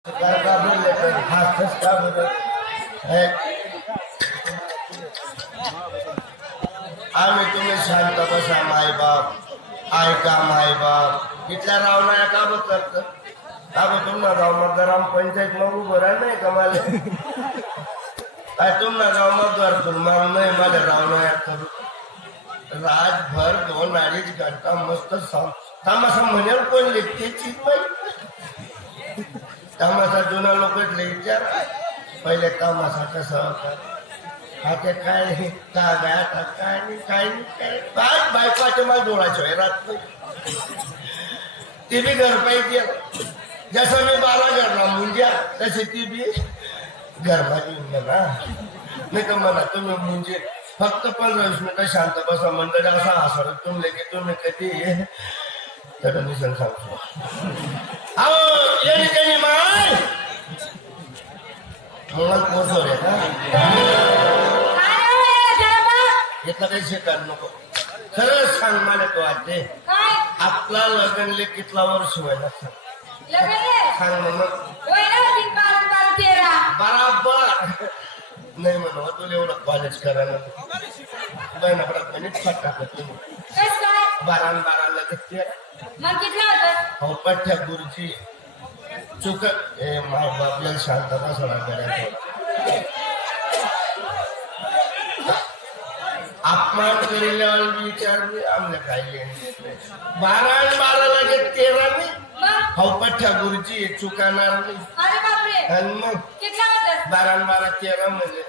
आम्ही तुम्ही शांत बसा माय बाप ऐका माय बाप इथल्या रावणा का बघ करत तुम्हाला गाव मग ग्रामपंचायत मग उभं राह नाही का मला काय तुम्हाला गाव मग करतो मला नाही मला रावणा करू रातभर 2-2.5 घंटा मस्त तामासा म्हणेल कोण लिखते तामासा जुना लोक विचार पहिले तामासा कसा होता आता काय काय बायकोच्या मला डोळाच्या रात ती बी घर पाहिजे जसं मी 12 घरला मुंज्या तशी ती बी घरभाजी ना नाही का म्हणा तुम्ही मुंजे फक्त 15-20 मिनिटं शांत बसा म्हणलं असा हसर तुमले की तुम्ही कधी तर मी सांगतो अहो ये माय मला पोचव रे का इथं काही शिकायला नको खरंच सांग मला तो आते आपला लग्नले कितला वर्ष व्हायला सांग मग बराबर नाही म्हणा तुला एवढं कॉलेज करायला गणित टाकत तुम्ही 12 लगेच हो पठ्या गुरुची चुक माय बापला शांतता सोडा करायचं अपमान केलेल्यावर विचार आमल्या काही 12 लगेच 13 मी हो पठ्या गुरुची चुकाणार नाही आणि मग 12 13 म्हणजे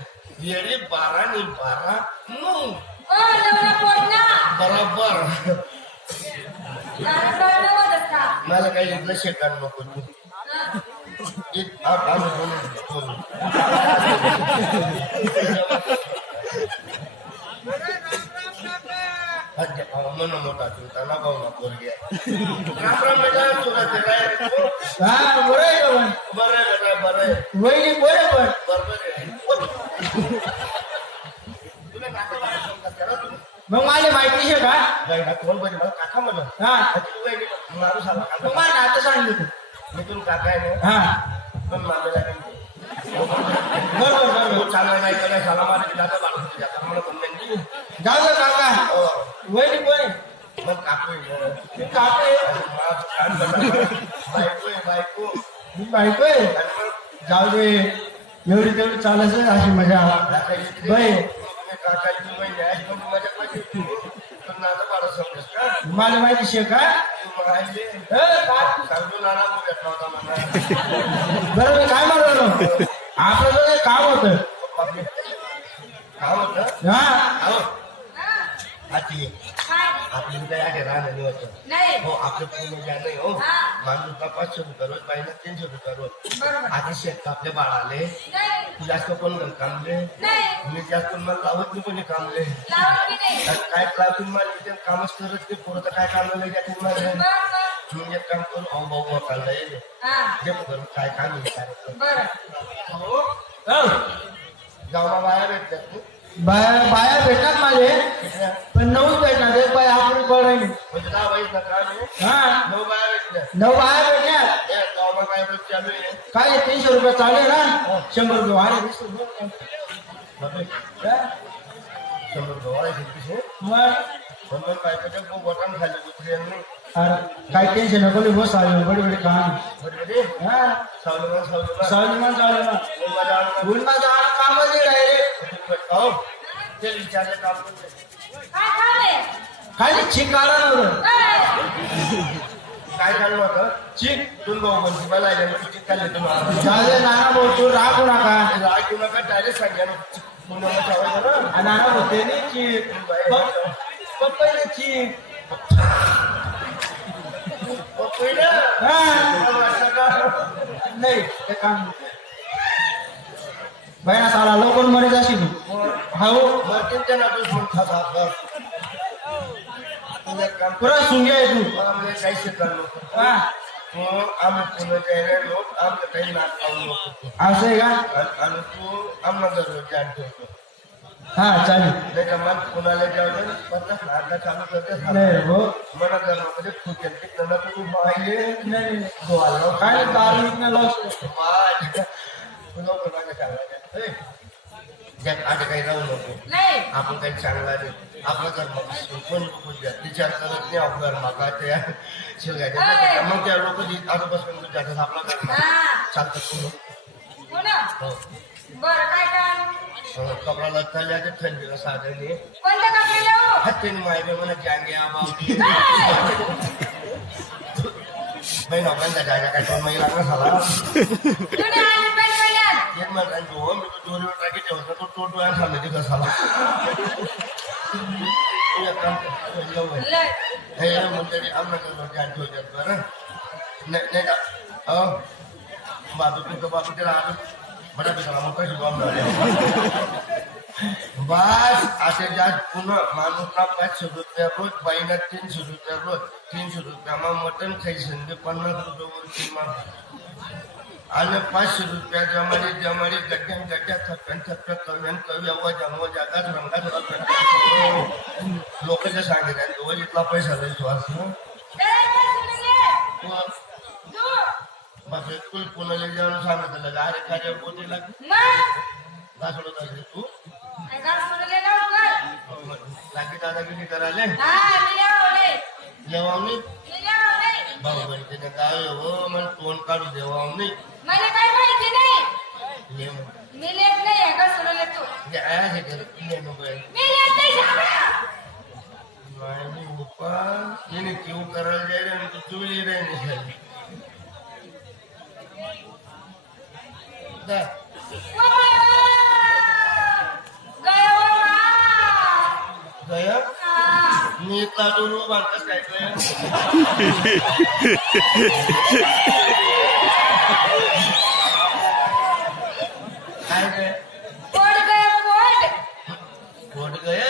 येडी 12 आणि 12 बरोबर मला काही इथलं शेकायला नको तू मन मोठा चुलता ना भाऊ ना पोरगी मग मला माहिती आहे का कोण पाहिजे मला काका म्हणून माणूस आला तुम्हाला नातं सांगितलं तू मी तुला काका आहे ना हा पण मामेला बरोबर चालला नाही का नाही साला मारायची जाता जाता मला पण नाही जाऊ दे काका वहिनी कोण मग काकू काका बायको बायको जाऊ दे एवढी तेवढी चालायचं अशी मजा बाई काकाची म्हणजे आहे पण माझ्या पाहिजे नाना बाळा समजस का मला माहिती शे का सांगतो नाना घेतला होता मला बरोबर काय म्हणतो आपलं जो काम होत काम होत हा आधी आपली काही आहे राहणं होतं हो आपलं पूर्ण ज्या नाही हो माणूस 500 रुपये रोज पाहिजे 300 रुपये रोज आधी शेत आपले बाळाले जास्त कोण कामले मी जास्त मला लावत नाही कोणी कामले काय क्लासून मला कामच करत ते पुरं काय कामाला जाते माझ्या मी एक काम करू भाऊ काढला येईल जे करू काय काम गावाला बाहेर भेटतात बाया भेटतात माझे पण 9 भेटणार एक बाय आपण कळ राहिली म्हणजे 10 बाईस ना काम हा 9 बाया भेटल्या 9 बाया भेटल्या गावाला काय चालू आहे काय 300 रुपये चालू आहे ना 100 रुपये वाढे 20 रुपये 100 रुपये वाढायचे मग पण बायकोच्या बोटान खाली उतरेल नाही अरे काय टेन्शन नको लिहू सावली बडी बडी काम हा सावलीमान उन्हा जाणं कामच नाही डायरेक्ट ते विचारले काम खाली चिक आला नव्हतं काय खाल्लं होतं चिक तुम्ही भाऊ म्हणजे मला चिक खाल्ले तुम्हाला झाले नाना भाऊ तू रागू नका राग नका डायरेक्ट सांगा नाना होते नाही चिक पप्पाने चिक नाही ते काम बहिणा साला लोकल मध्ये जाशी तू पुरा सुंग्या आहे तू मला काही शिकवलं नव्हतं आम्ही पुणे जायला लोक आमचं काही नाक लावून नको असं आहे का आणि तू आम्हाला दररोज जाण ठेवतो हा चालेल. नाही का मग कुणाला जेवढं 50 लाख चालू करते नाही हो. मला घरामध्ये फुटेल ते त्यांना तुम्ही पाहिले नाही गोवाला काय धार्मिक नाही लॉस. तुला कोणाला सांगायचं जग आता काही जाऊ नको आपण काही सांगणार नाही आपला धर्म कोण विचार करत नाही आपला धर्म काय ते शिवाय मग त्या लोक आजपासून जातात आपला धर्म चालतात कपडा लागता थंडीला साधने हत्तीने माहिती म्हणा जांग्या बावटी महिना बंदा जायला काय दोन महिला नसाला एक म्हणतो हो मी तो दोरीवर टाकी ठेवतो तो तो डोळ्या सांगते कसाला हे म्हणजे आम्हाला जाण ठेवतात बरं नाही का हो बाबू तुझं बाबू त्याला आलो बडा पिकाला मग कशी बॉम्ब बस असे जास्त पुन्हा माणूसला 500 रुपया रोज बाईला 300 रुपया रोज 300 रुपयामा मटण खाई संधी 50 रुपयावर किंमत आणि 500 रुपया जमाडे गड्ड्या थप्प्या कव्यान कव्या जमवा जागात रंगात लोकांच्या सांगितलं तो इथला पैसा जायचो असं बिलकुल पुण्याला जाऊन सांगितलं अरे काय बोटीला सोडत असते तू लागी दादागिरी करायला जेवावणी भाऊ बहिणीने काय हो मला तोंड काढू देवावणी क्यू करायला जायला आणि तू चुली राहिली गया मी इथला दूर बांधताच काय पोट गय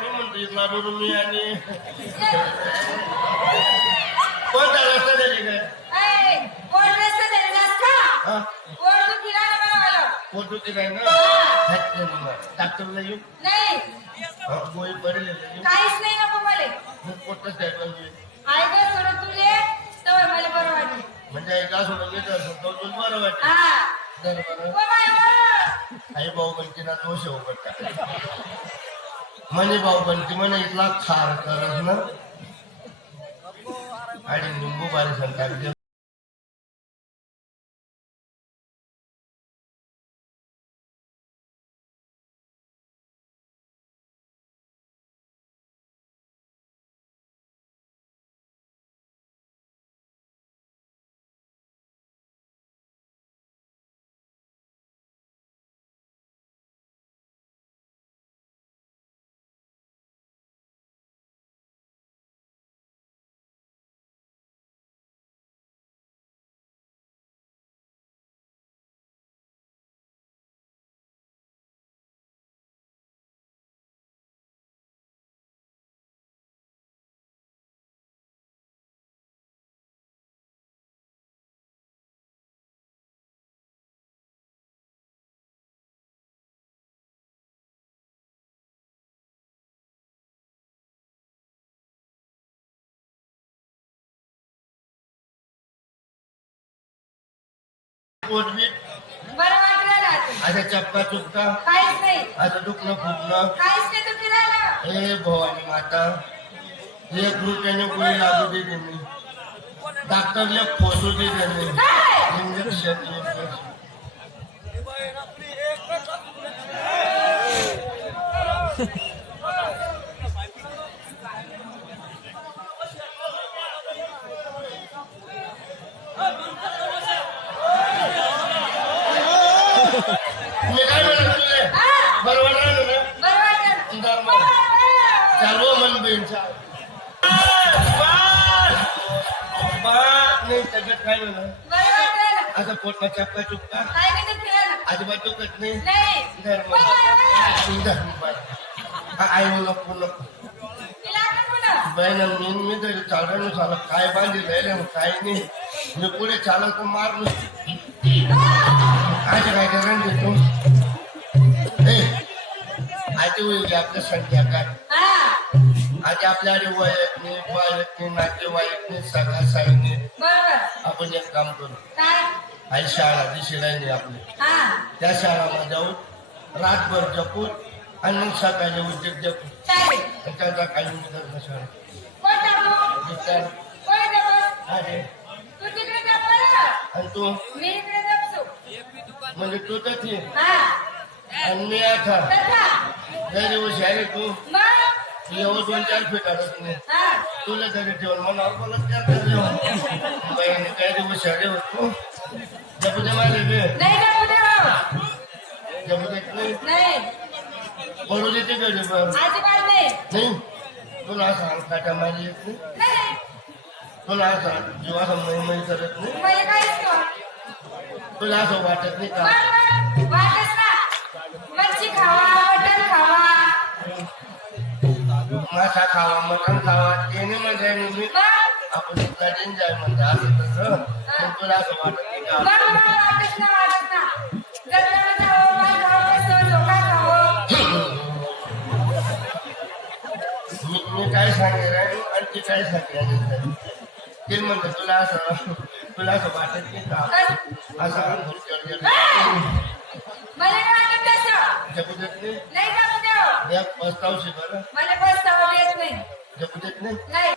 मी म्हणतो इथला दूर मी आणि कोणता रस्ता द्यायची काय फोटो ते काय ना डॉक्टरला येऊ गोळी पडेल काहीच नाही नको मला पोटच काय पाहिजे ऐका थोडं तुले तर मला बरं वाटलं म्हणजे ऐका सोडून घेतो तुला बरं वाटतं आई भाऊ बनकीना दोष येऊ पडता म्हणे भाऊ बनकी म्हणे इथला खार करत ना आणि निंबू बारी सांगतात बरं वाटलं ना आता चपका चुपका काहीच नाही आता दुखणं फुटणं काहीच नाही तर फिरायला हे भवानी माता एक रुपयाने गोळी लागू दे त्यांनी डॉक्टरला फोसू दे त्यांनी इंजेक्शन मी काय म्हणत तुझे बरोबर राहिलं ना चालू मन बेनचा नाही तब्येत काय झालं आता पोटला चपका चुपका अजिबात दुखत नाही धर्म आई नको नको बहिण मी तरी चालू चालत काय बांधली राहिले काय नाही मी पुढे चालत मारलो आज काय करायला देतो होईल आपल्या संख्या काय हा आज आपल्याकडे वयतने पायतने नातेवाईकने सगळा साईने बरोबर आपण एक काम करू काय आई शाळा दिशेला नाही आपली हा त्या शाळामध्ये जाऊन रातभर जपून आणि मग सकाळी उद्योग जपून चालेल त्याचा काही उद्योग शाळा कोण टाकू विचार कोण टाकू आहे तू तिकडे टाक बरं. आणि तू मी इकडे टाकतो म्हणजे तू तर ती हा आणि मी आता तसा गैरी हुशार आहे तू मग एवढं 2-4 फीट आलं तुम्ही हा तुला तरी ठेवून मनावर बोलत करता बहिणी गैरी हुशार आहे तू जपू दे माझे बे नाही टाकू दे हो. जपू देत नाही नाही पडू देते गडी पण अजिबात नाही नाही तुला सांग काटा मारी येत नाही नाही तुला असं जीवाला महिमय करत नाही मला काहीच नाही. तुला असं वाटत नाही का बरं, वाटच ना मच्छी खावा मटण खावा मासा खावा मटण खावा ते नाही म्हणजे मी मग आपण इथला एन्जॉय म्हणतो असं तसं पण तुला असं वाटत नाही का मग मला वाटच ना वाटच ना जत्राला जावं माल खावं कसं झोका खावं मी काय सांगेल आणि ते काय सांगेल ते म्हणलं तुला असं वाटत नाही का असं अनुभव केलं मला नाही वाटत तसं जपू देत नाही नाही जाऊ देव या पस्तावशी बरं मला बस येत नाही जपू देत नाही नाही